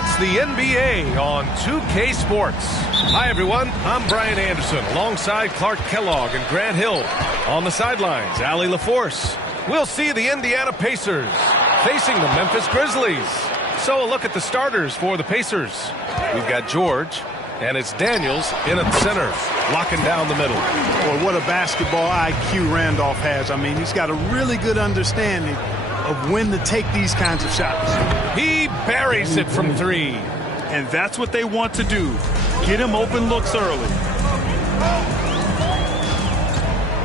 It's the NBA on 2K Sports. Hi, everyone. I'm Brian Anderson alongside Clark Kellogg and Grant Hill. On the sidelines, Allie LaForce. We'll see the Indiana Pacers facing the Memphis Grizzlies. So a look at the starters for the Pacers. We've got George, and it's Daniels in at the center, locking down the middle. Boy, what a basketball IQ Randolph has. I mean, he's got a really good understanding of when to take these kinds of shots. He buries it from three. And that's what they want to do. Get him open looks early.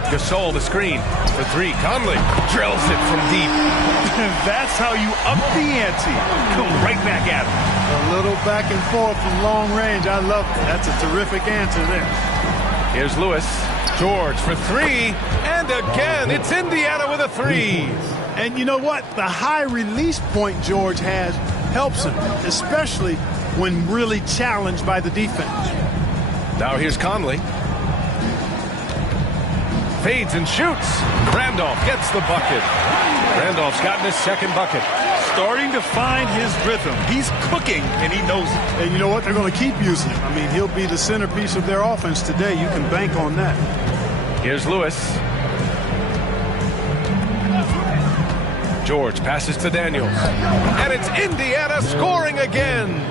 Gasol the screen for three. Conley drills it from deep. That's how you up the ante. Come right back at him. A little back and forth from long range. I love it. That's a terrific answer there. Here's Lewis. George for three. And again, it's Indiana with a three. And you know what? The high release point George has helps him, especially when really challenged by the defense. Now here's Conley. Fades and shoots. Randolph gets the bucket. Randolph's gotten his second bucket. Starting to find his rhythm. He's cooking, and he knows it. And you know what? They're going to keep using him. I mean, he'll be the centerpiece of their offense today. You can bank on that. Here's Lewis. George passes to Daniels. And it's Indiana scoring again.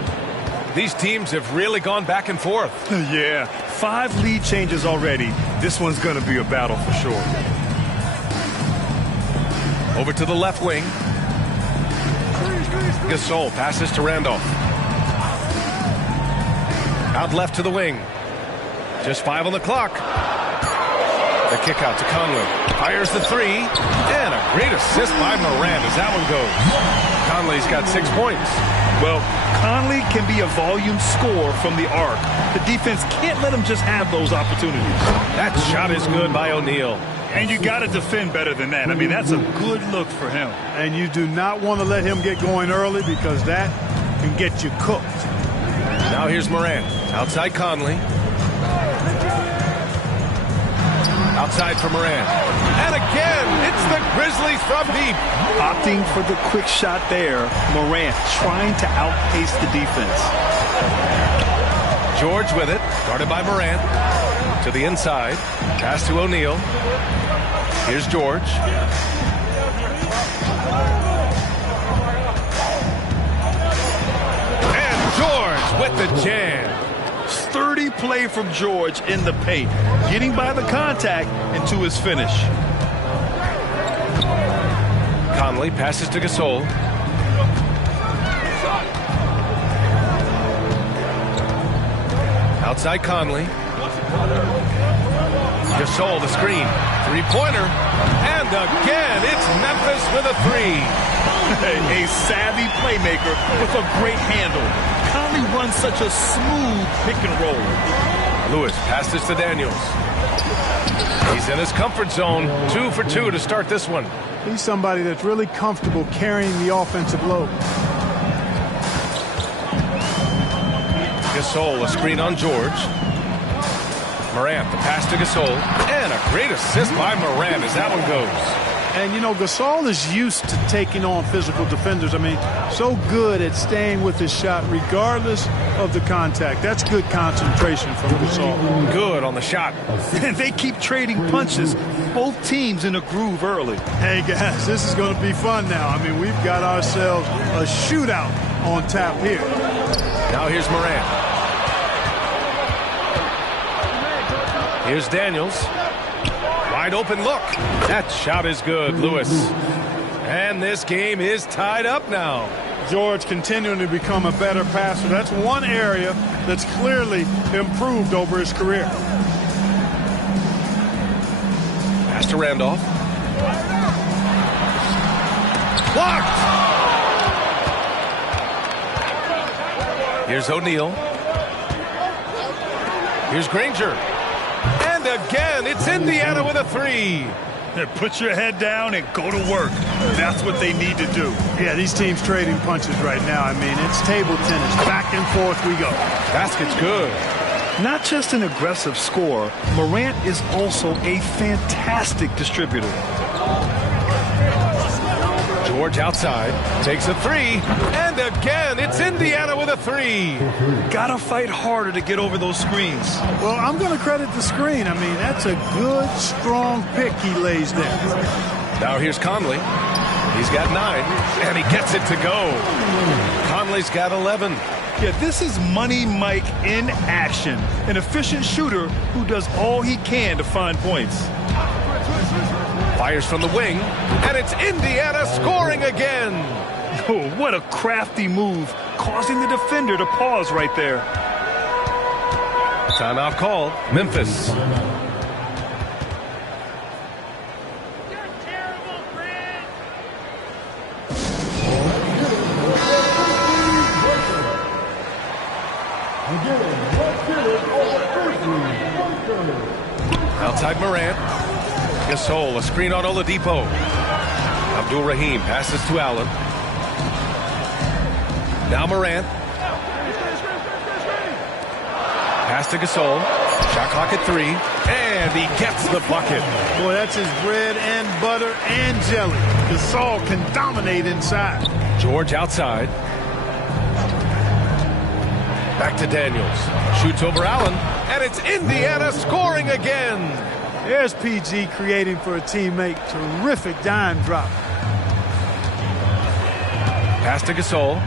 These teams have really gone back and forth. Yeah, 5 lead changes already. This one's going to be a battle for sure. Over to the left wing. Gasol passes to Randolph. Out left to the wing. Just 5 on the clock. The kick out to Conley. Fires the three. And a great assist by Morant as that one goes. Conley's got 6 points. Well, Conley can be a volume scorer from the arc. The defense can't let him just have those opportunities. That shot is good by O'Neal. And you got to defend better than that. I mean, that's a good look for him. And you do not want to let him get going early because that can get you cooked. Now here's Morant. Outside Conley. Outside for Morant. And again, it's the Grizzlies from deep. Opting for the quick shot there. Morant trying to outpace the defense. George with it. Guarded by Morant. To the inside. Pass to O'Neal. Here's George. And George with the jam. Sturdy play from George in the paint. Getting by the contact and to his finish. Conley passes to Gasol. Outside Conley. Gasol the screen. Three-pointer. And again, it's Memphis with a three. A savvy playmaker with a great handle. Conley runs such a smooth pick and roll. Lewis passes to Daniels. He's in his comfort zone. 2 for 2 to start this one. He's somebody that's really comfortable carrying the offensive load. Gasol, a screen on George. Morant, the pass to Gasol. And a great assist by Morant as that one goes. And, you know, Gasol is used to taking on physical defenders. I mean, so good at staying with his shot regardless of the contact. That's good concentration from Gasol. Good on the shot. And they keep trading punches. Both teams in a groove early. Hey, guys, this is going to be fun now. I mean, we've got ourselves a shootout on tap here. Now here's Morant. Here's Daniels. Wide open look. That shot is good, Lewis. And this game is tied up now. George continuing to become a better passer. That's one area that's clearly improved over his career. Pass to Randolph. Blocked! Here's O'Neal. Here's Granger. And again, it's Indiana with a three. Put your head down and go to work. That's what they need to do. Yeah, these teams trading punches right now. I mean, it's table tennis. Back and forth we go. Basket's good. Not just an aggressive scorer, Morant is also a fantastic distributor. George outside, takes a three, and again, it's Indiana with a three. Gotta fight harder to get over those screens. Well, I'm going to credit the screen. I mean, that's a good, strong pick he lays there. Now here's Conley. He's got 9, and he gets it to go. Conley's got 11. Yeah, this is Money Mike in action. An efficient shooter who does all he can to find points. Fires from the wing, and it's Indiana scoring again. Oh, what a crafty move, causing the defender to pause right there. Timeout called. Memphis. Outside Morant. Gasol, a screen on Oladipo. Abdul-Rahim passes to Allen. Now Morant. Pass to Gasol. Shot clock at 3. And he gets the bucket. Boy, that's his bread and butter and jelly. Gasol can dominate inside. George outside. Back to Daniels. Shoots over Allen. And it's Indiana scoring again. There's PG creating for a teammate. Terrific dime drop. Pass to Gasol.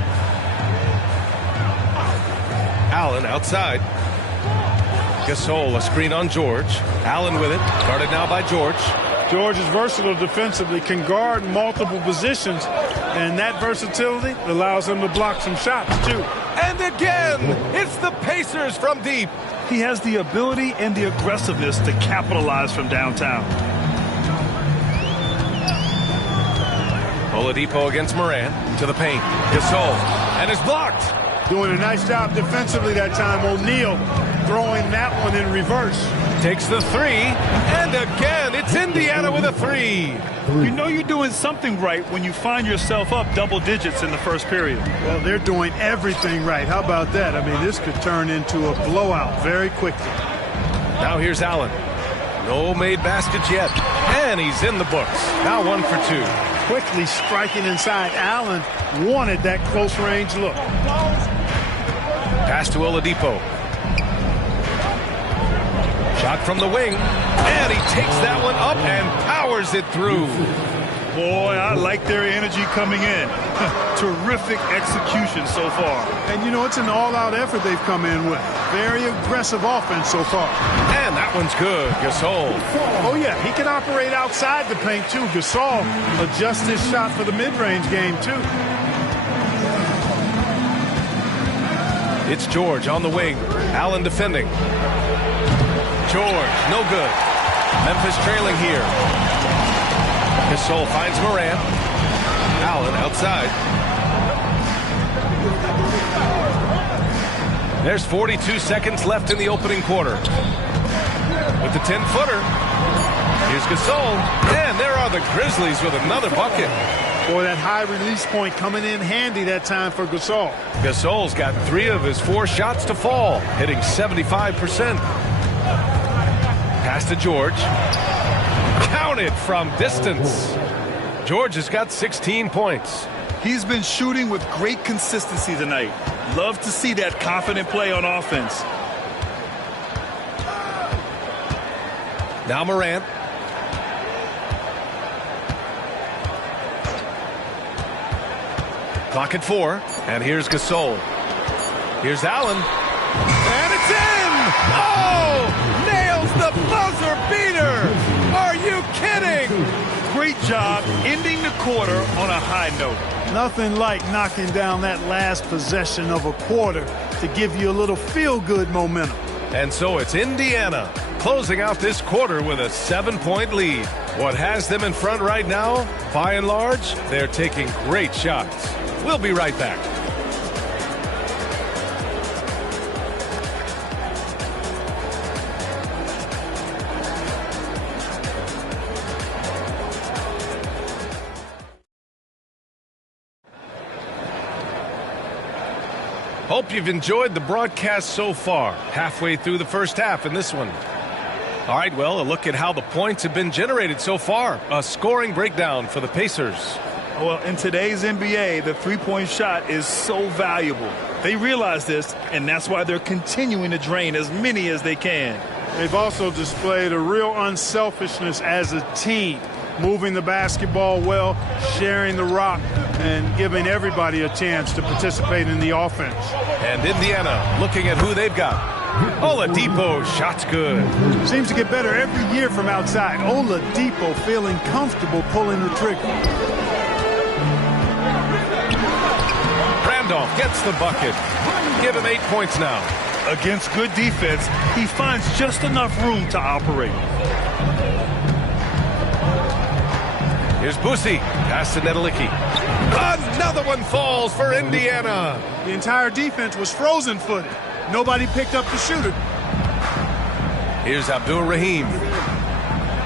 Allen outside. Gasol, a screen on George. Allen with it. Guarded now by George. George is versatile defensively, can guard multiple positions, and that versatility allows him to block some shots, too. And again, it's the Pacers from deep. He has the ability and the aggressiveness to capitalize from downtown. Oladipo against Morant to the paint. Gasol, and is blocked. Doing a nice job defensively that time. O'Neal throwing that one in reverse. Takes the three, and again, it's Indiana with a three. You know you're doing something right when you find yourself up double digits in the first period. Well, they're doing everything right. How about that? I mean, this could turn into a blowout very quickly. Now here's Allen. No made baskets yet, and he's in the books. Now 1 for 2. Quickly striking inside. Allen wanted that close-range look. Pass to Oladipo. Shot from the wing, and he takes that one up and powers it through. Boy, I like their energy coming in. Terrific execution so far. And, you know, it's an all-out effort they've come in with. Very aggressive offense so far. And that one's good. Gasol. Oh, yeah, he can operate outside the paint, too. Gasol adjusts his shot for the mid-range game, too. It's George on the wing. Allen defending. George, no good. Memphis trailing here. Gasol finds Morant. Allen outside. There's 42 seconds left in the opening quarter. With the 10-footer. Here's Gasol. And there are the Grizzlies with another bucket. Boy, that high release point coming in handy that time for Gasol. Gasol's got 3 of his 4 shots to fall, hitting 75%. Pass to George. Counted from distance. George has got 16 points. He's been shooting with great consistency tonight. Love to see that confident play on offense. Now Morant. Clock at 4. And here's Gasol. Here's Allen. And it's in! Oh! Nails the buzzer beater! Are you kidding? Great job ending the quarter on a high note. Nothing like knocking down that last possession of a quarter to give you a little feel-good momentum. And so it's Indiana closing out this quarter with a 7-point lead. What has them in front right now? By and large, they're taking great shots. We'll be right back. Hope you've enjoyed the broadcast so far. Halfway through the first half in this one. All right, well, a look at how the points have been generated so far. A scoring breakdown for the Pacers. Well, in today's NBA, the three-point shot is so valuable. They realize this, and that's why they're continuing to drain as many as they can. They've also displayed a real unselfishness as a team, moving the basketball well, sharing the rock, and giving everybody a chance to participate in the offense. And Indiana looking at who they've got. Oladipo, shot's good. Seems to get better every year from outside. Oladipo feeling comfortable pulling the trigger. Randolph gets the bucket. Give him 8 points now. Against good defense, he finds just enough room to operate. Here's Boosie. Pass to Nedelicki. Another one falls for Indiana. The entire defense was frozen-footed. Nobody picked up the shooter. Here's Abdul-Rahim.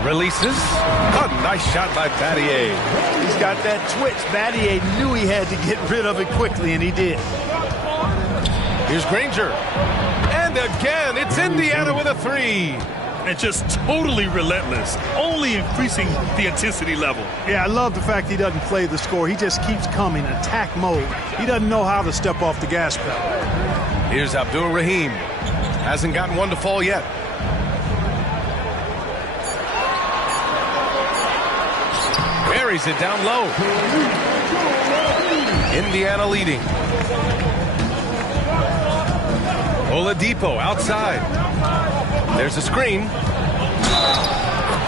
Releases. A nice shot by Battier. He's got that twitch. Battier knew he had to get rid of it quickly, and he did. Here's Granger. And again, it's Indiana with a three. And just totally relentless, only increasing the intensity level. Yeah, I love the fact he doesn't play the score. He just keeps coming, attack mode. He doesn't know how to step off the gas pedal. Here's Abdul-Rahim. Hasn't gotten one to fall yet. Buries it down low. Indiana leading. Oladipo outside. There's a screen.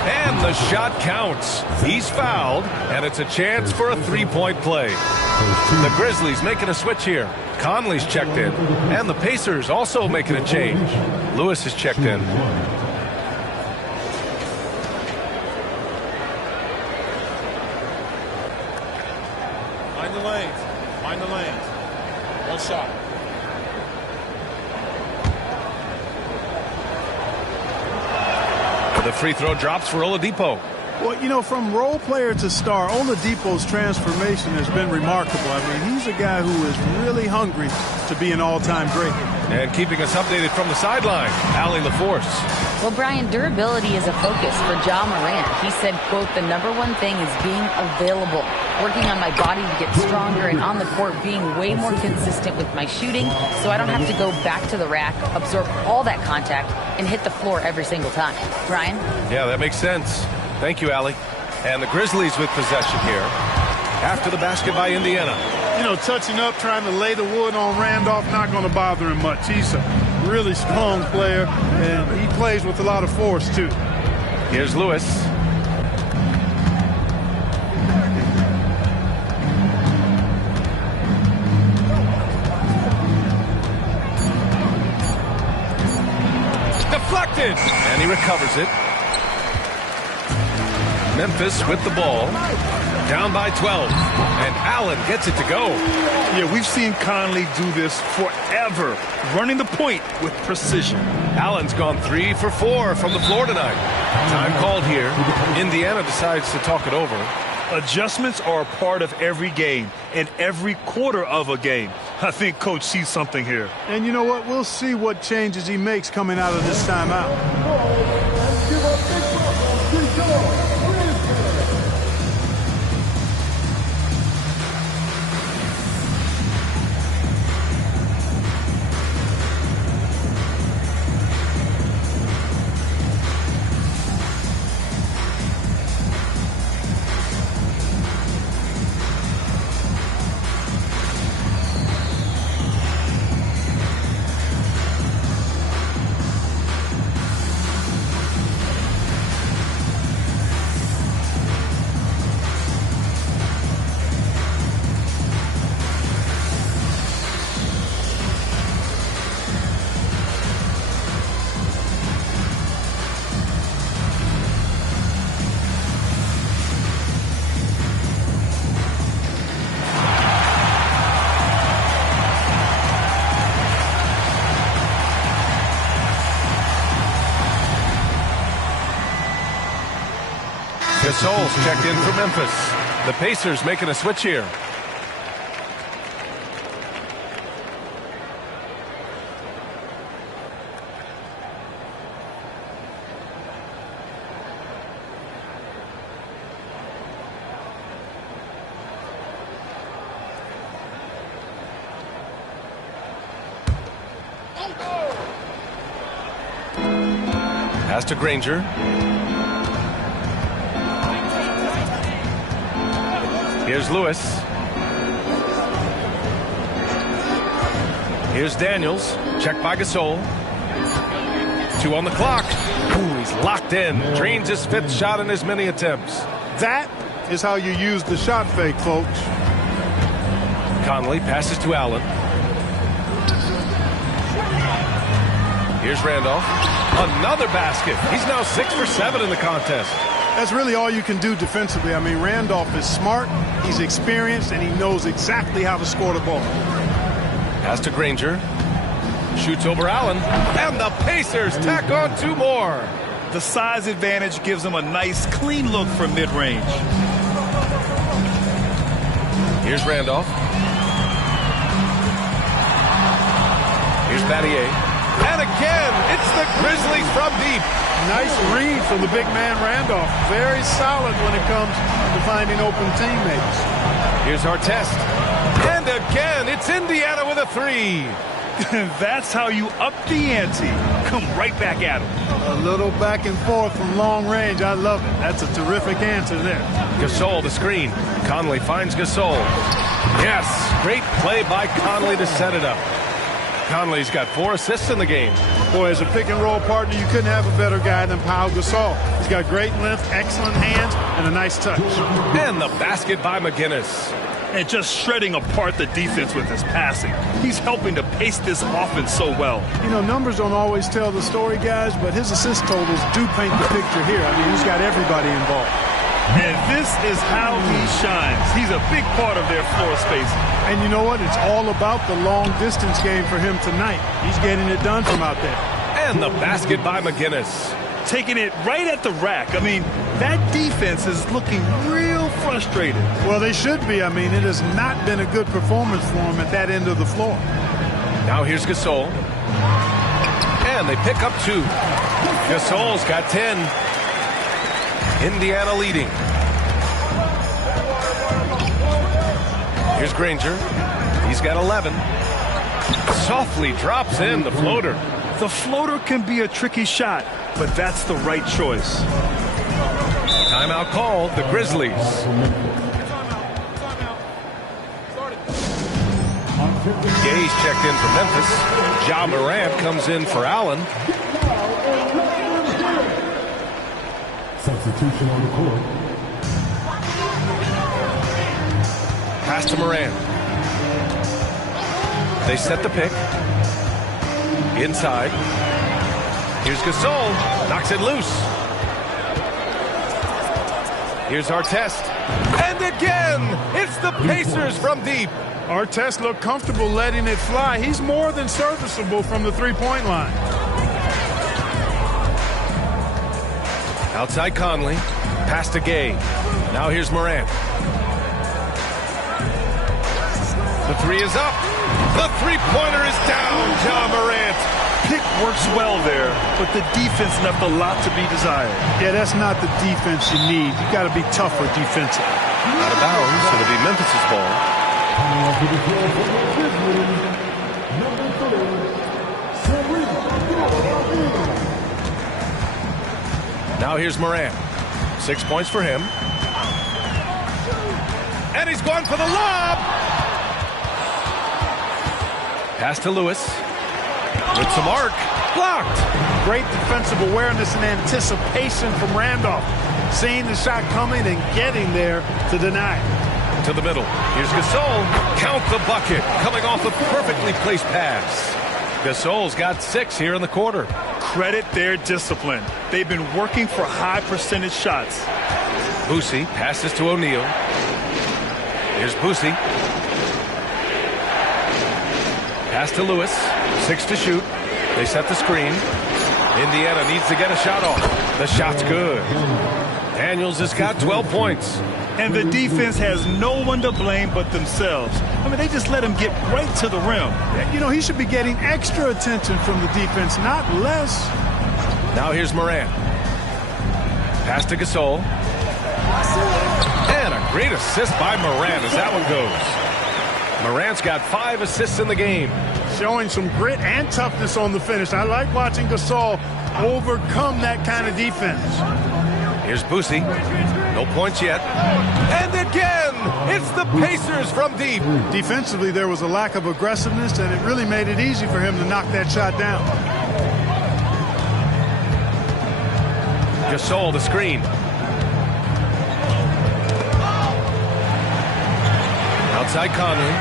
And the shot counts. He's fouled, and it's a chance for a three-point play. The Grizzlies making a switch here. Conley's checked in. And the Pacers also making a change. Lewis is checked in. Find the lanes. Find the lanes. One shot. The free throw drops for Oladipo. Well, you know, from role player to star, Oladipo's transformation has been remarkable. I mean, he's a guy who is really hungry to be an all-time great. And keeping us updated from the sideline, Allie LaForce. Well, Brian, durability is a focus for Ja Morant. He said, quote, the #1 thing is being available, working on my body to get stronger, and on the court being way more consistent with my shooting so I don't have to go back to the rack, absorb all that contact, and hit the floor every single time. Brian? Yeah, that makes sense. Thank you, Allie. And the Grizzlies with possession here after the basket by Indiana. You know, touching up, trying to lay the wood on Randolph, not going to bother him much. He's a really strong player, and he plays with a lot of force, too. Here's Lewis. Deflected, and he recovers it. Memphis with the ball, down by 12, and Allen gets it to go. Yeah, we've seen Conley do this forever, running the point with precision. Allen's gone 3 for 4 from the floor tonight. Time called here. Indiana decides to talk it over. Adjustments are a part of every game and every quarter of a game. I think Coach sees something here. And you know what? We'll see what changes he makes coming out of this timeout. Gasol's checked in for Memphis. The Pacers making a switch here. Pass to Granger. Here's Lewis. Here's Daniels. Checked by Gasol. 2 on the clock. Ooh, he's locked in. Drains his 5th shot in as many attempts. That is how you use the shot fake, folks. Conley passes to Allen. Here's Randolph. Another basket. He's now 6 for 7 in the contest. That's really all you can do defensively. I mean, Randolph is smart, he's experienced, and he knows exactly how to score the ball. Pass to Granger. Shoots over Allen. And the Pacers tack on 2 more. The size advantage gives them a nice, clean look from mid-range. Here's Randolph. Here's Battier. And again, it's the Grizzlies from deep. Nice read from the big man Randolph. Very solid when it comes to finding open teammates. Here's Artest. And again, it's Indiana with a 3. That's how you up the ante. Come right back at him. A little back and forth from long range. I love it. That's a terrific answer there. Gasol, the screen. Conley finds Gasol. Yes, great play by Conley to set it up. Conley's got 4 assists in the game. Boy, as a pick-and-roll partner, you couldn't have a better guy than Pau Gasol. He's got great length, excellent hands, and a nice touch. And the basket by McGinnis. And just shredding apart the defense with his passing. He's helping to pace this offense so well. You know, numbers don't always tell the story, guys, but his assist totals do paint the picture here. I mean, he's got everybody involved. And this is how he shines. He's a big part of their floor space. And you know what? It's all about the long-distance game for him tonight. He's getting it done from out there. And the basket by McGinnis. Taking it right at the rack. I mean, that defense is looking real frustrated. Well, they should be. I mean, it has not been a good performance for him at that end of the floor. Now here's Gasol. And they pick up 2. Gasol's got 10. Indiana leading. Here's Granger. He's got 11. Softly drops in the floater. The floater can be a tricky shot, but that's the right choice. Timeout called, the Grizzlies. Gay's checked in for Memphis. Ja Morant comes in for Allen. Substitution on the court. Pass to Morant. They set the pick. Inside. Here's Gasol. Knocks it loose. Here's Artest. And again, it's the Pacers from deep. Artest looked comfortable letting it fly. He's more than serviceable from the three-point line. Outside Conley. Pass to Gay. Now here's Morant. The 3 is up. The three-pointer is down. Ja Morant. Pick works well there, but the defense left a lot to be desired. Yeah, that's not the defense you need. You got to be tougher defensively. Out of bounds. It'll be Memphis's ball. Now here's Morant. 6 points for him. And he's going for the lob. Pass to Lewis. With some arc. Blocked. Great defensive awareness and anticipation from Randolph. Seeing the shot coming and getting there to deny. To the middle. Here's Gasol. Count the bucket. Coming off a perfectly placed pass. Gasol's got 6 here in the quarter. Credit their discipline. They've been working for high percentage shots. Boosie passes to O'Neal. Here's Boosie. Pass to Lewis. 6 to shoot. They set the screen. Indiana needs to get a shot off. The shot's good. Daniels has got 12 points. And the defense has no one to blame but themselves. I mean, they just let him get right to the rim. You know, he should be getting extra attention from the defense, not less. Now here's Morant. Pass to Gasol. And a great assist by Morant as that one goes. Morant's got 5 assists in the game. showing some grit and toughness on the finish. I like watching Gasol overcome that kind of defense. Here's Boosie. No points yet. And again, it's the Pacers from deep. Defensively, there was a lack of aggressiveness, and it really made it easy for him to knock that shot down. Gasol, the screen. Outside Conley.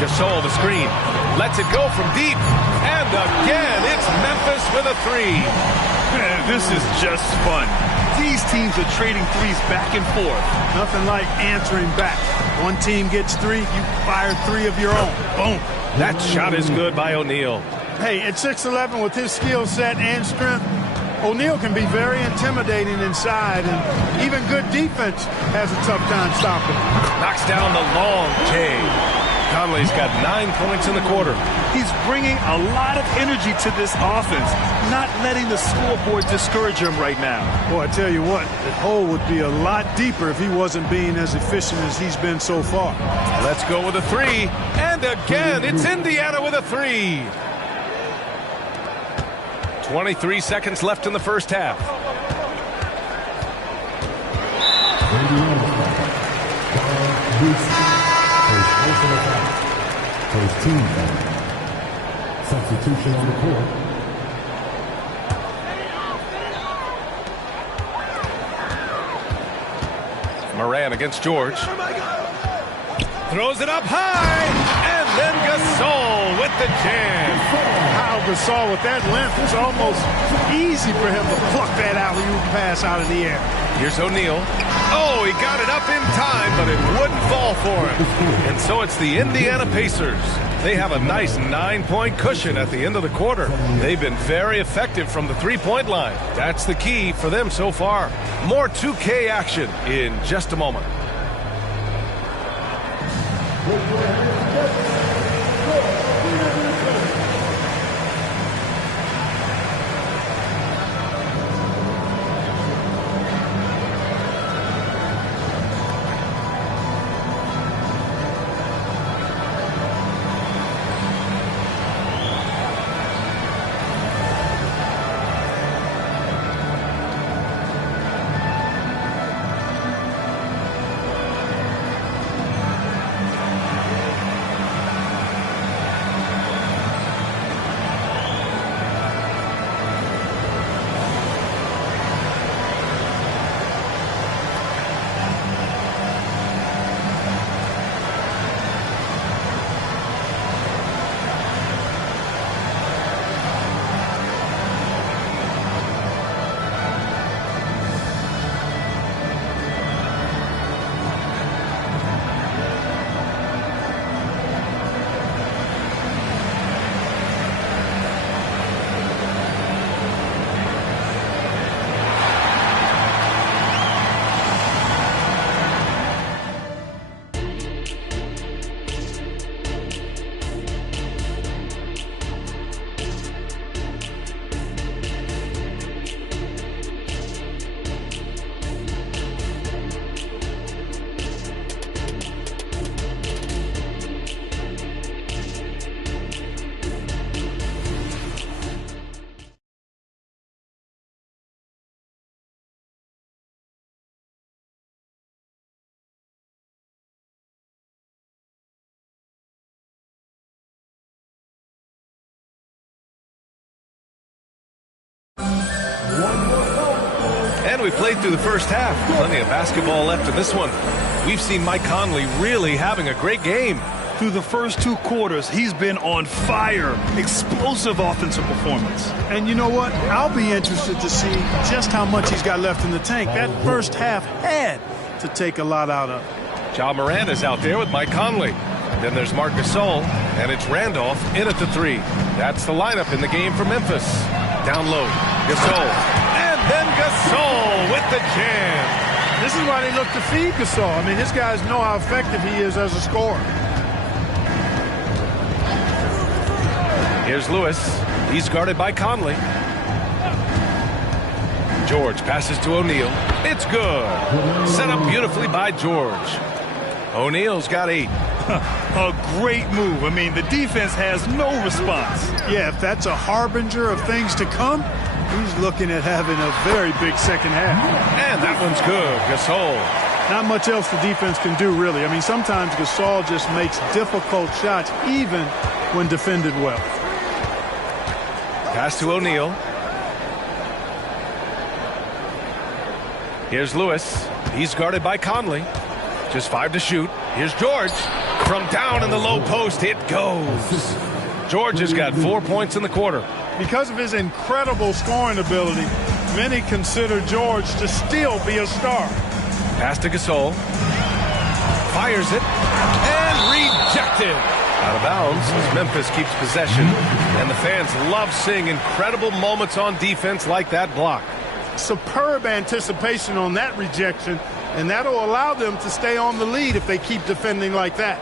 Gasol, the screen. Lets it go from deep. And again, it's Memphis with a three. This is just fun. These teams are trading threes back and forth. Nothing like answering back. One team gets three, you fire three of your own. Boom. That shot is good by O'Neal. Hey, at 6'11", with his skill set and strength, O'Neal can be very intimidating inside, and even good defense has a tough time stopping him. Knocks down the long J. Conley's got 9 points in the quarter. He's bringing a lot of energy to this offense, not letting the scoreboard discourage him right now. Boy, I tell you what, the hole would be a lot deeper if he wasn't being as efficient as he's been so far. Let's go with a three. And again, it's Indiana with a three. 23 seconds left in the first half. First team foul. Substitution on the court. Moran against George. Throws it up high. And then Gasol with the jam. Kyle Gasol with that length, it's almost easy for him to pluck that alley-oop pass out of the air. Here's O'Neal. Oh, he got it up in time, but it wouldn't fall for him. And so it's the Indiana Pacers. They have a nice 9-point cushion at the end of the quarter. They've been very effective from the three-point line. That's the key for them so far. More 2K action in just a moment. And we played through the first half. Plenty of basketball left in this one. We've seen Mike Conley really having a great game. Through the first two quarters, he's been on fire. Explosive offensive performance. And you know what? I'll be interested to see just how much he's got left in the tank. That first half had to take a lot out of. Ja Morant is out there with Mike Conley. Then there's Marc Gasol, and it's Randolph in at the three. That's the lineup in the game for Memphis. Down low, Gasol. And then Gasol with the jam. This is why they look to feed Gasol. I mean, these guys know how effective he is as a scorer. Here's Lewis. He's guarded by Conley. George passes to O'Neal. It's good. Set up beautifully by George. O'Neal's got 8. A great move. I mean, the defense has no response. Yeah, if that's a harbinger of things to come, he's looking at having a very big second half. And that one's good. Gasol. Not much else the defense can do, really. I mean, sometimes Gasol just makes difficult shots, even when defended well. Pass to O'Neal. Here's Lewis. He's guarded by Conley. Just 5 to shoot. Here's George. From down in the low post, it goes. George has got 4 points in the quarter. Because of his incredible scoring ability, many consider George to still be a star. Pass to Gasol. Fires it. And rejected. Out of bounds as Memphis keeps possession. And the fans love seeing incredible moments on defense like that block. Superb anticipation on that rejection, and that'll allow them to stay on the lead if they keep defending like that.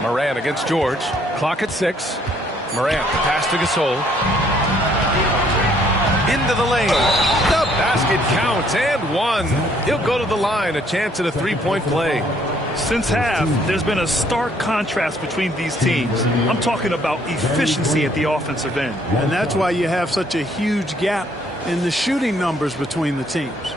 Morant against George. Clock at 6. Morant, pass to Gasol. Into the lane. The basket counts and 1. He'll go to the line. A chance at a 3-point play. Since half, there's been a stark contrast between these teams. I'm talking about efficiency at the offensive end. And that's why you have such a huge gap in the shooting numbers between the teams.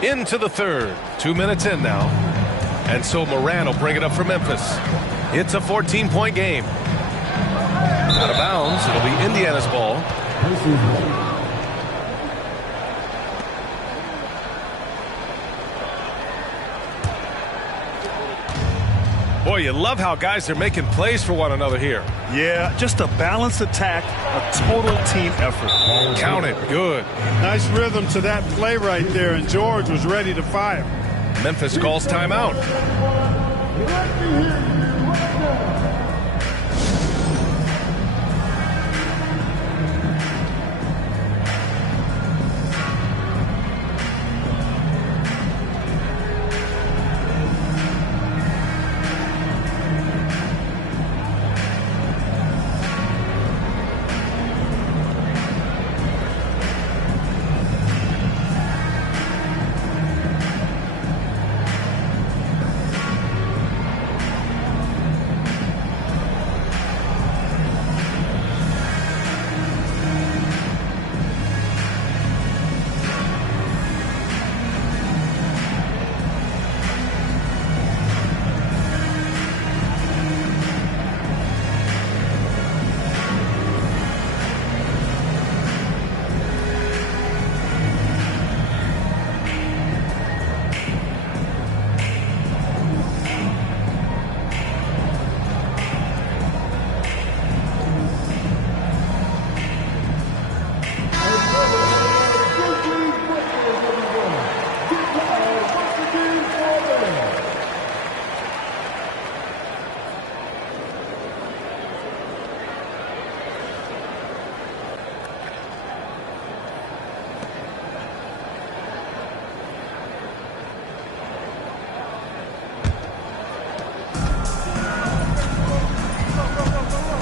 Into the third. 2 minutes in now. And so Morant will bring it up for Memphis. It's a 14-point game. Out of bounds. It'll be Indiana's ball. Boy, you love how guys are making plays for one another here. Yeah, just a balanced attack, a total team effort. Count it. Good. Nice rhythm to that play right there, and George was ready to fire. Memphis calls timeout.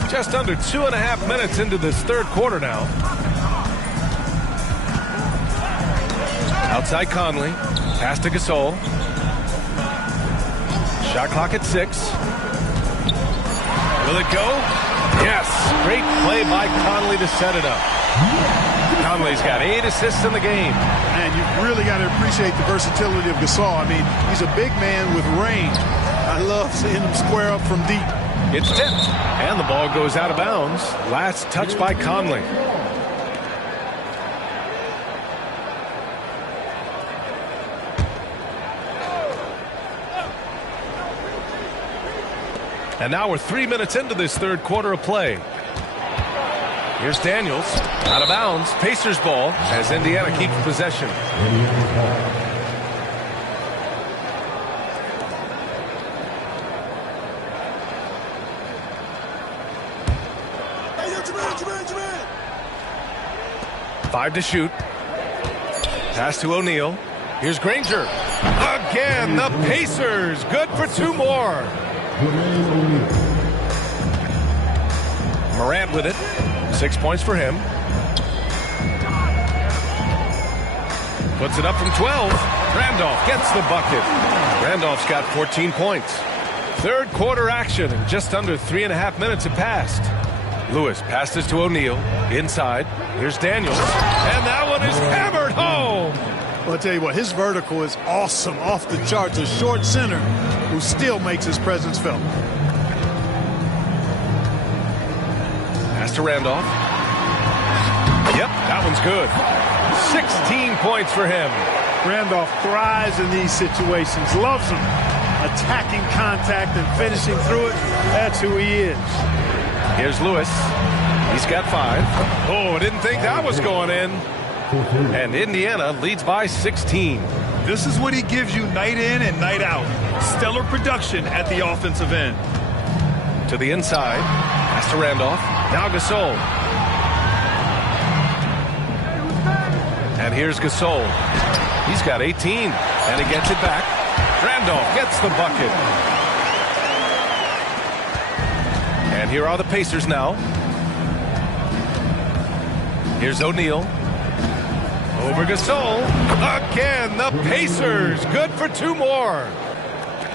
Just under 2.5 minutes into this third quarter now. Outside Conley. Pass to Gasol. Shot clock at 6. Will it go? Yes. Great play by Conley to set it up. Conley's got 8 assists in the game. Man, you've really got to appreciate the versatility of Gasol. I mean, he's a big man with range. I love seeing him square up from deep. It's tipped, and the ball goes out of bounds. Last touch by Conley. And now we're 3 minutes into this third quarter of play. Here's Daniels. Out of bounds. Pacers ball as Indiana keeps possession. Five to shoot. Pass to O'Neal. Here's Granger. Again, the Pacers. Good for 2 more. Morant with it. 6 points for him. Puts it up from 12. Randolph gets the bucket. Randolph's got 14 points. Third quarter action, and just under 3.5 minutes have passed. Lewis passes to O'Neal. Inside. Here's Daniels. And that one is hammered home. Well, I'll tell you what, his vertical is awesome, off the charts. A short center who still makes his presence felt. Pass to Randolph. Yep, that one's good. 16 points for him. Randolph thrives in these situations, loves them. Attacking contact and finishing through it, that's who he is. Here's Lewis. He's got 5. Oh, I didn't think that was going in. And Indiana leads by 16. This is what he gives you night in and night out. Stellar production at the offensive end. To the inside. Pass to Randolph. Now Gasol. And here's Gasol. He's got 18. And he gets it back. Randolph gets the bucket. And here are the Pacers now. Here's O'Neal. Over Gasol. Again, the Pacers. Good for 2 more.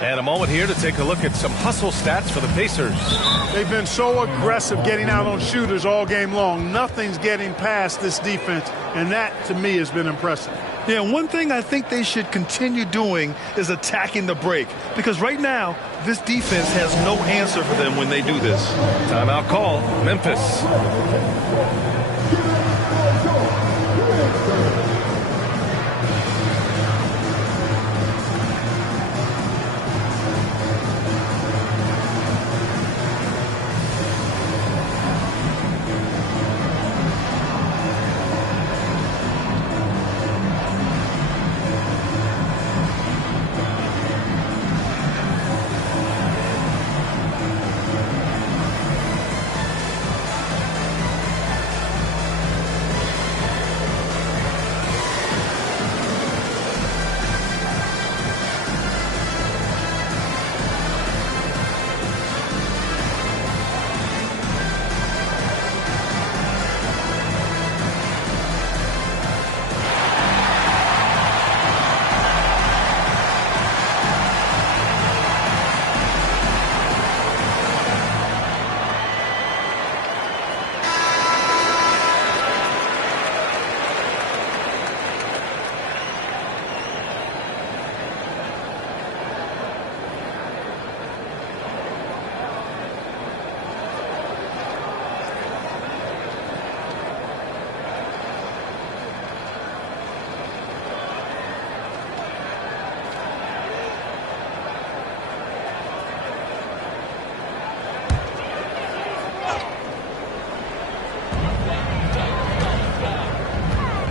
And a moment here to take a look at some hustle stats for the Pacers. They've been so aggressive getting out on shooters all game long. Nothing's getting past this defense, and that, to me, has been impressive. Yeah, one thing I think they should continue doing is attacking the break. Because right now, this defense has no answer for them when they do this. Timeout call, Memphis.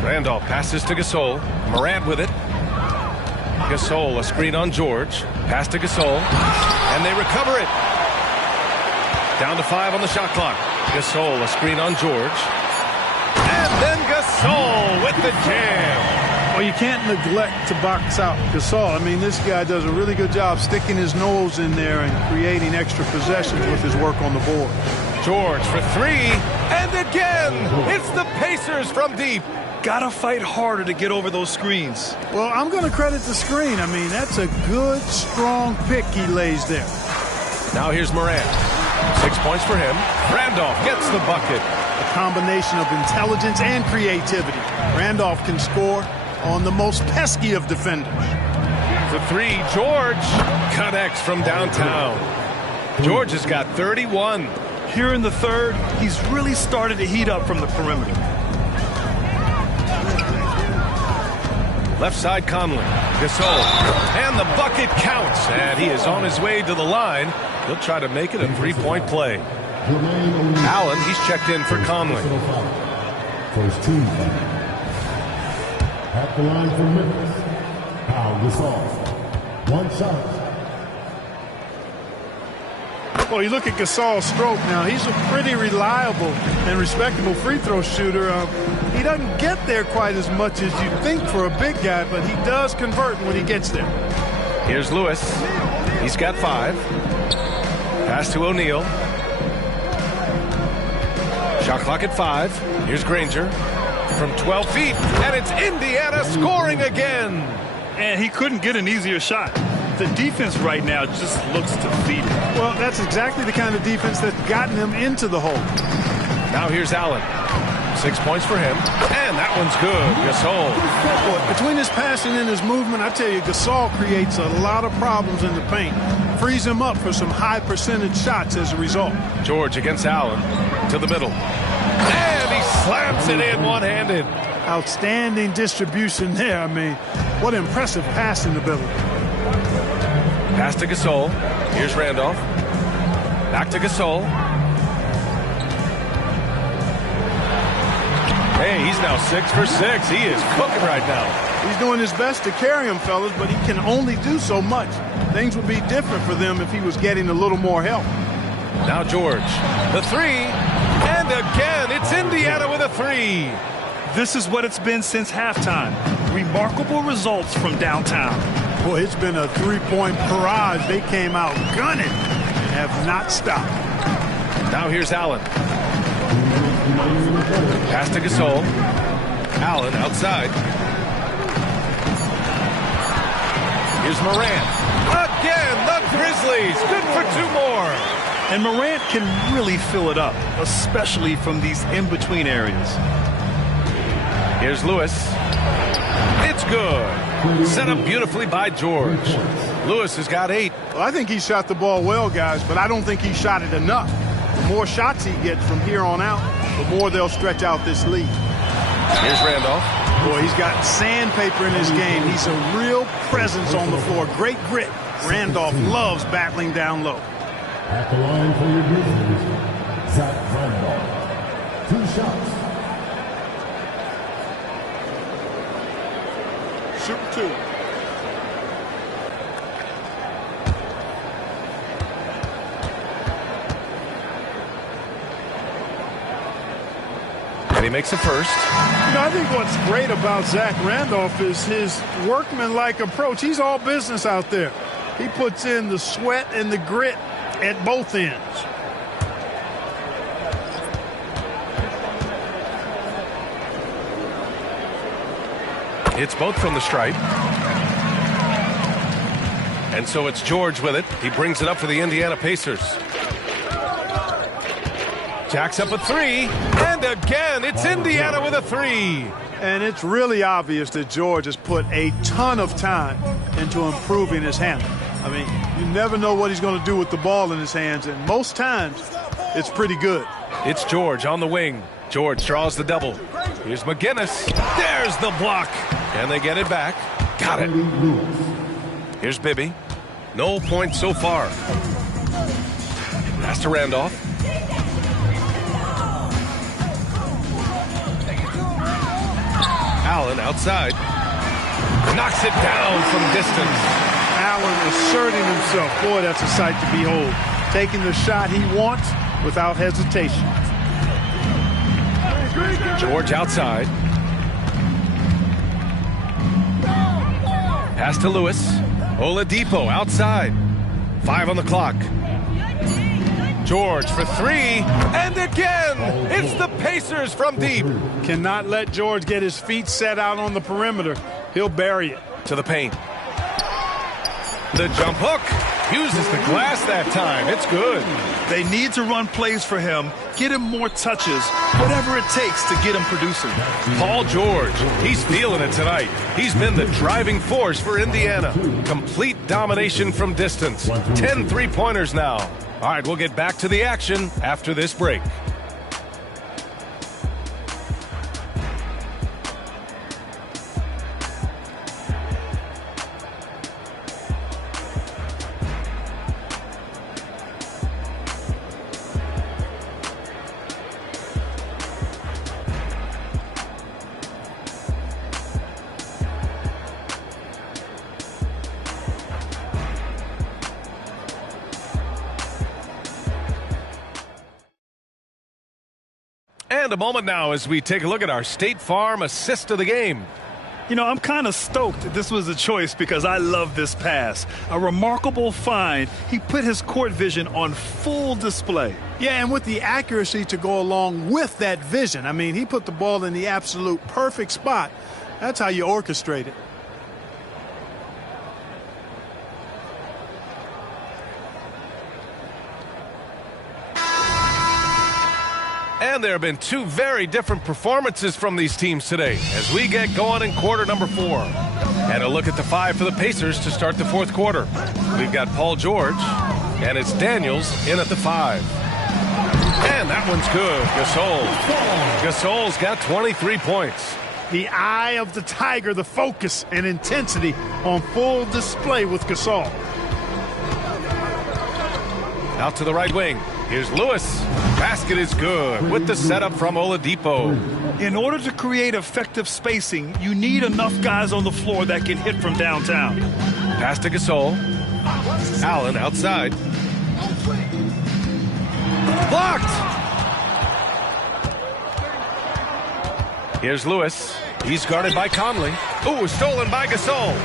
Randolph passes to Gasol. Morant with it. Gasol, a screen on George. Pass to Gasol. And they recover it. Down to 5 on the shot clock. Gasol, a screen on George. And then Gasol with the jam. Well, you can't neglect to box out Gasol. I mean, this guy does a really good job sticking his nose in there and creating extra possessions with his work on the board. George for 3. And again, it's the Pacers from deep. Gotta fight harder to get over those screens. Well, I'm going to credit the screen. I mean, that's a good, strong pick he lays there. Now here's Morant. 6 points for him. Randolph gets the bucket. A combination of intelligence and creativity. Randolph can score on the most pesky of defenders. For 3, George connects from downtown. George has got 31. Here in the third, he's really started to heat up from the perimeter. Left side Conley. Gasol. And the bucket counts. And he is on his way to the line. He'll try to make it a three-point play. Allen, he's checked in for Conley. For his team. At the line for Memphis. Gasol. One shot. Well, you look at Gasol's stroke now. He's a pretty reliable and respectable free throw shooter. He doesn't get there quite as much as you think for a big guy, but he does convert when he gets there. Here's Lewis. He's got 5. Pass to O'Neal. Shot clock at 5. Here's Granger from 12 feet, and it's Indiana scoring again. And he couldn't get an easier shot. The defense right now just looks defeated. Well, that's exactly the kind of defense that's gotten him into the hole. Now here's Allen. 6 points for him. And that one's good. Gasol. Boy, between his passing and his movement, I tell you, Gasol creates a lot of problems in the paint. Frees him up for some high percentage shots as a result. George against Allen to the middle. And he slams it in one-handed. Outstanding distribution there. I mean, what impressive passing ability. Pass to Gasol. Here's Randolph. Back to Gasol. Hey, he's now 6 for 6. He is cooking right now. He's doing his best to carry him, fellas, but he can only do so much. Things would be different for them if he was getting a little more help. Now George. The 3. And again, it's Indiana with a 3. This is what it's been since halftime. Remarkable results from downtown. Boy, it's been a three-point barrage. They came out gunning and have not stopped. Now here's Allen. Pass to Gasol. Allen outside. Here's Morant. Again, the Grizzlies. Good for 2 more. And Morant can really fill it up, especially from these in-between areas. Here's Lewis. It's good. Set up beautifully by George. Lewis has got 8. Well, I think he shot the ball well, guys, but I don't think he shot it enough. The more shots he gets from here on out, the more they'll stretch out this lead. Here's Randolph. Boy, he's got sandpaper in his game. He's a real presence on the floor. Great grit. Randolph loves battling down low. At the line for your Grizzlies, Zach Randolph. 2 shots. Shoot 2. And he makes it first. You know, I think what's great about Zach Randolph is his workmanlike approach. He's all business out there. He puts in the sweat and the grit at both ends. It's both from the stripe. And so it's George with it. He brings it up for the Indiana Pacers. Jacks up a 3. And again, it's Indiana with a 3. And it's really obvious that George has put a ton of time into improving his handle. I mean, you never know what he's going to do with the ball in his hands, and most times it's pretty good. It's George on the wing. George draws the double. Here's McGinnis. There's the block. And they get it back. Got it. Here's Bibby. No points so far. Pass to Randolph. Allen outside. Knocks it down from distance. Allen asserting himself. Boy, that's a sight to behold. Taking the shot he wants without hesitation. George outside. Pass to Lewis. Oladipo outside. 5 on the clock. George for 3. And again, it's the Pacers from deep. Cannot let George get his feet set out on the perimeter. He'll bury it. To the paint. The jump hook. Uses the glass that time. It's good. They need to run plays for him, get him more touches, whatever it takes to get him producing. Paul George, he's feeling it tonight. He's been the driving force for Indiana. Complete domination from distance. 10 3-pointers now. All right, we'll get back to the action after this break. And a moment now as we take a look at our State Farm assist of the game. You know, I'm kind of stoked this was a choice because I love this pass. A remarkable find. He put his court vision on full display. Yeah, and with the accuracy to go along with that vision. I mean, he put the ball in the absolute perfect spot. That's how you orchestrate it. And there have been two very different performances from these teams today as we get going in quarter number 4. And a look at the 5 for the Pacers to start the fourth quarter. We've got Paul George, and it's Daniels in at the 5. And that one's good. Gasol's got 23 points. The eye of the tiger, the focus and intensity on full display with Gasol. Out to the right wing. Here's Lewis. Basket is good with the setup from Oladipo. In order to create effective spacing, you need enough guys on the floor that can hit from downtown. Pass to Gasol. Allen outside. Blocked! Here's Lewis. He's guarded by Conley. Ooh, stolen by Gasol.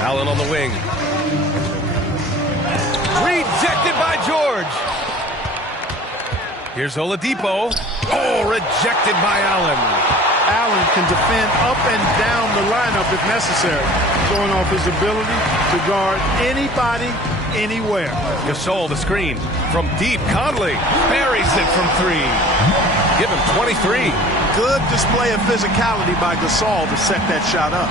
Allen on the wing. Rejected by George. Here's Oladipo. Oh, rejected by Allen. Allen can defend up and down the lineup if necessary, showing off his ability to guard anybody, anywhere. Gasol, the screen. From deep, Conley buries it from 3. Give him 23. Good display of physicality by Gasol to set that shot up.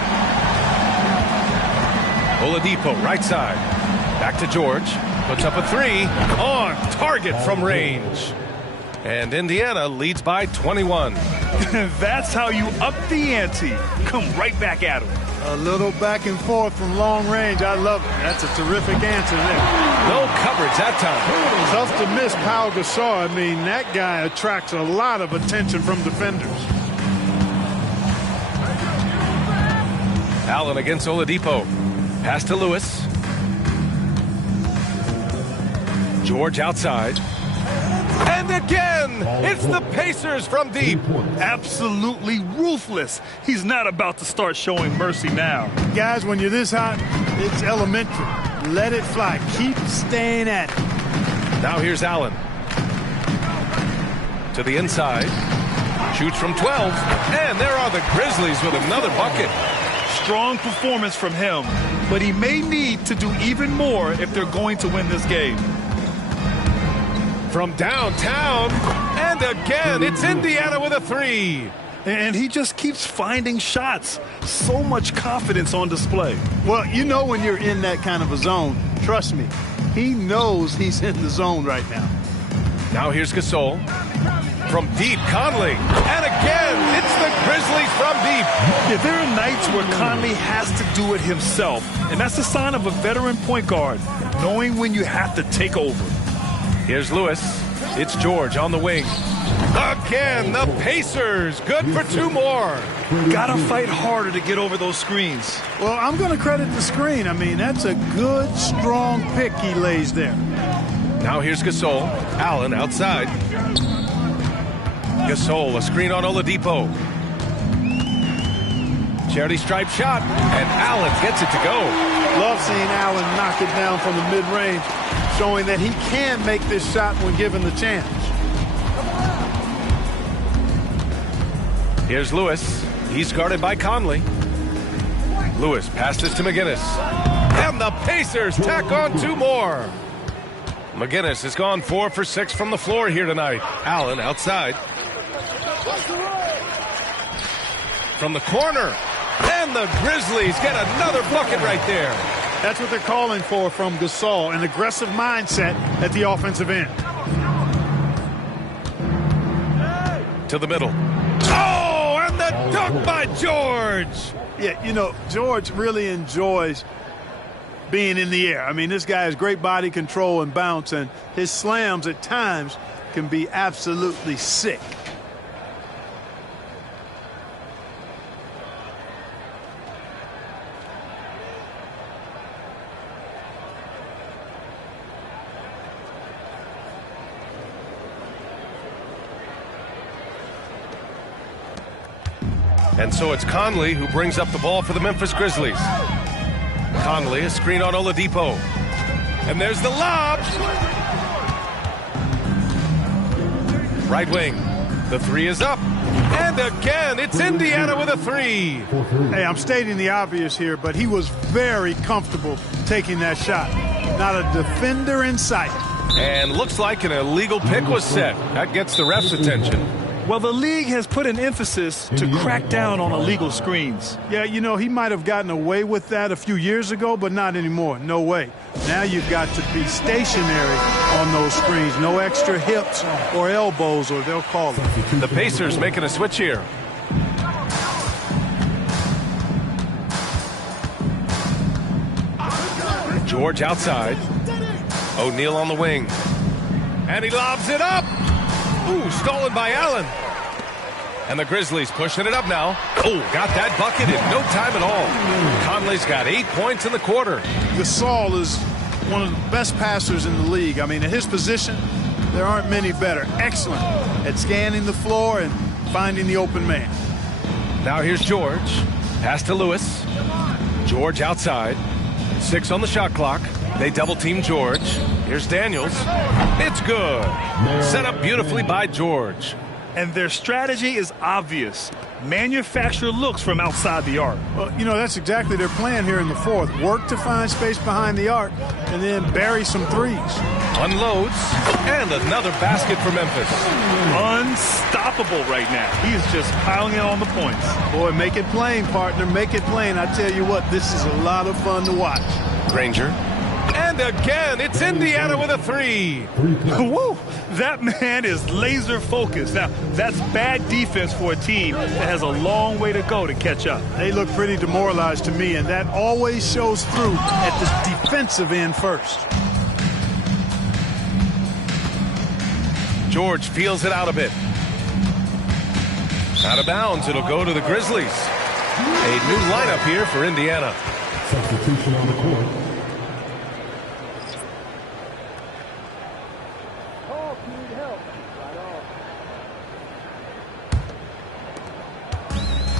Oladipo, right side. Back to George. Puts up a 3. On target from range. And Indiana leads by 21. That's how you up the ante. Come right back at him. A little back and forth from long range. I love it. That's a terrific answer there. No coverage that time. Tough to miss Pau Gasol. I mean, that guy attracts a lot of attention from defenders. Allen against Oladipo. Pass to Lewis. George outside. And again, it's the Pacers from deep. Absolutely ruthless. He's not about to start showing mercy now. Guys, when you're this hot, it's elementary. Let it fly. Keep staying at it. Now here's Allen. To the inside. Shoots from 12. And there are the Grizzlies with another bucket. Strong performance from him, but he may need to do even more if they're going to win this game. From downtown, and again, it's Indiana with a 3. And he just keeps finding shots. So much confidence on display. Well, you know when you're in that kind of a zone, trust me, he knows he's in the zone right now. Now here's Gasol. From deep, Conley. And again, it's the Grizzlies from deep. Yeah, there are nights where Conley has to do it himself. And that's a sign of a veteran point guard, knowing when you have to take over. Here's Lewis. It's George on the wing. Again, the Pacers. Good for 2 more. Gotta fight harder to get over those screens. Well, I'm going to credit the screen. I mean, that's a good, strong pick he lays there. Now here's Gasol. Allen outside. Gasol, a screen on Oladipo. Charity stripe shot, and Allen gets it to go. Love seeing Allen knock it down from the mid-range, showing that he can make this shot when given the chance. Here's Lewis. He's guarded by Conley. Lewis passes to McGinnis. And the Pacers tack on 2 more. McGinnis has gone 4 for 6 from the floor here tonight. Allen outside. From the corner. And the Grizzlies get another bucket right there. That's what they're calling for from Gasol, an aggressive mindset at the offensive end. To the middle. Oh, and the dunk by George. Yeah, you know, George really enjoys being in the air. I mean, this guy has great body control and bounce, and his slams at times can be absolutely sick. And so it's Conley who brings up the ball for the Memphis Grizzlies. Conley, a screen on Oladipo. And there's the lob. Right wing. The three is up. And again, it's Indiana with a three. Hey, I'm stating the obvious here, but he was very comfortable taking that shot. Not a defender in sight. And looks like an illegal pick was set. That gets the ref's attention. Well, the league has put an emphasis to crack down on illegal screens. Yeah, you know, he might have gotten away with that a few years ago, but not anymore. No way. Now you've got to be stationary on those screens. No extra hips or elbows, or they'll call it. The Pacers making a switch here. George outside. O'Neal on the wing. And he lobs it up. Ooh, stolen by Allen. And the Grizzlies pushing it up now. Oh, got that bucket in no time at all. Conley's got 8 points in the quarter. Gasol is one of the best passers in the league. I mean, at his position, there aren't many better. Excellent at scanning the floor and finding the open man. Now here's George. Pass to Lewis. George outside. 6 on the shot clock. They double team George. Here's Daniels. It's good. Set up beautifully by George. And their strategy is obvious. Manufacture looks from outside the arc. Well, you know, that's exactly their plan here in the fourth. Work to find space behind the arc and then bury some threes. Unloads. And another basket for Memphis. Unstoppable right now. He is just piling it on the points. Boy, make it plain, partner. Make it plain. I tell you what, this is a lot of fun to watch. Granger. And again, it's Indiana with a three. Woo! That man is laser focused. Now, that's bad defense for a team that has a long way to go to catch up. They look pretty demoralized to me, and that always shows through at the defensive end first. George feels it out a bit. Out of bounds, it'll go to the Grizzlies. A new lineup here for Indiana. Substitution on the court.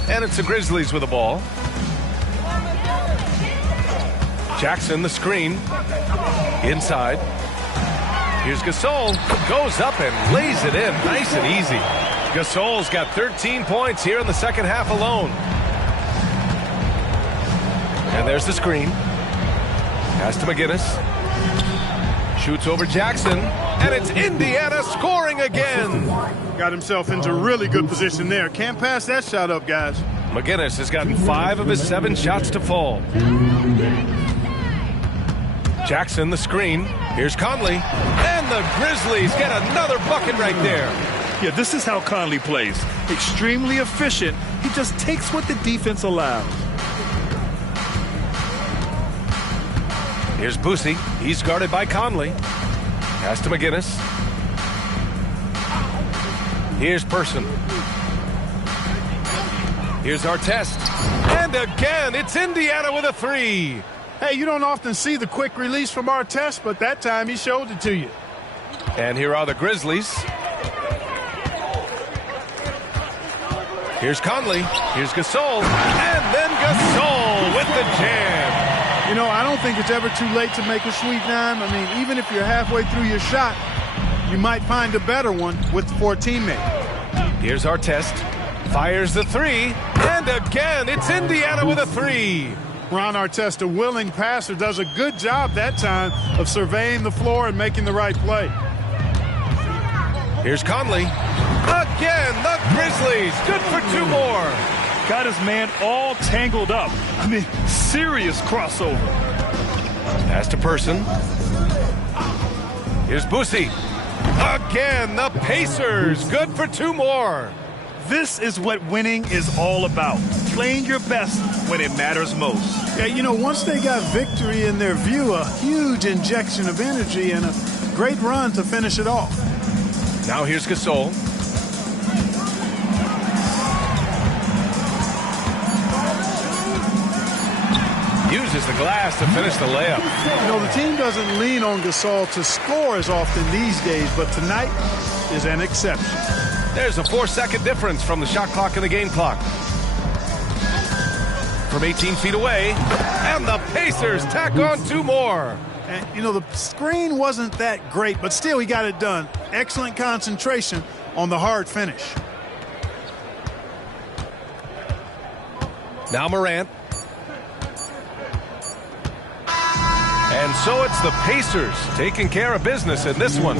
And it's the Grizzlies with the ball. Jackson, the screen. Inside. Here's Gasol. Goes up and lays it in. Nice and easy. Gasol's got 13 points here in the second half alone. And there's the screen. Pass to McGinnis. Shoots over Jackson. And it's Indiana scoring again. Got himself into really good position there. Can't pass that shot up, guys. McGinnis has gotten 5 of his 7 shots to fall. Jackson, the screen. Here's Conley. And the Grizzlies get another bucket right there. Yeah, this is how Conley plays. Extremely efficient. He just takes what the defense allows. Here's Boosie. He's guarded by Conley. Pass to McGinnis. Here's Person. Here's Artest. And again, it's Indiana with a three. Hey, you don't often see the quick release from Artest, but that time he showed it to you. And here are the Grizzlies. Here's Conley. Here's Gasol. And then Gasol with the jam. You know, I don't think it's ever too late to make a sweet dime. I mean, even if you're halfway through your shot, you might find a better one for a teammate. Here's Artest. Fires the three. And again, it's Indiana with a three. Ron Artest, a willing passer, does a good job that time of surveying the floor and making the right play. Here's Conley. Again, the Grizzlies. Good for 2 more. Got his man all tangled up. I mean, serious crossover. Pass to Person. Here's Boosie. Again, the Pacers. Good for 2 more. This is what winning is all about. Playing your best when it matters most. Yeah, you know, once they got victory in their view, a huge injection of energy and a great run to finish it off. Now here's Gasol. Uses the glass to finish the layup. You know, the team doesn't lean on Gasol to score as often these days, but tonight is an exception. There's a 4-second difference from the shot clock and the game clock. from 18 feet away. And the Pacers tack on 2 more. And, you know, the screen wasn't that great, but still he got it done. Excellent concentration on the hard finish. Now Morant. And so it's the Pacers taking care of business in this one.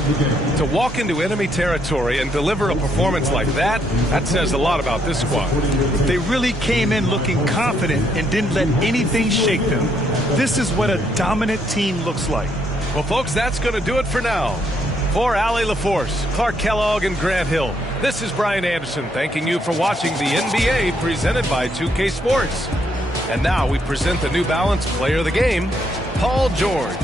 To walk into enemy territory and deliver a performance like that, that says a lot about this squad. They really came in looking confident and didn't let anything shake them. This is what a dominant team looks like. Well, folks, that's going to do it for now. For Allie LaForce, Clark Kellogg, and Grant Hill, this is Brian Anderson thanking you for watching the NBA presented by 2K Sports. And now we present the New Balance Player of the Game, Paul George.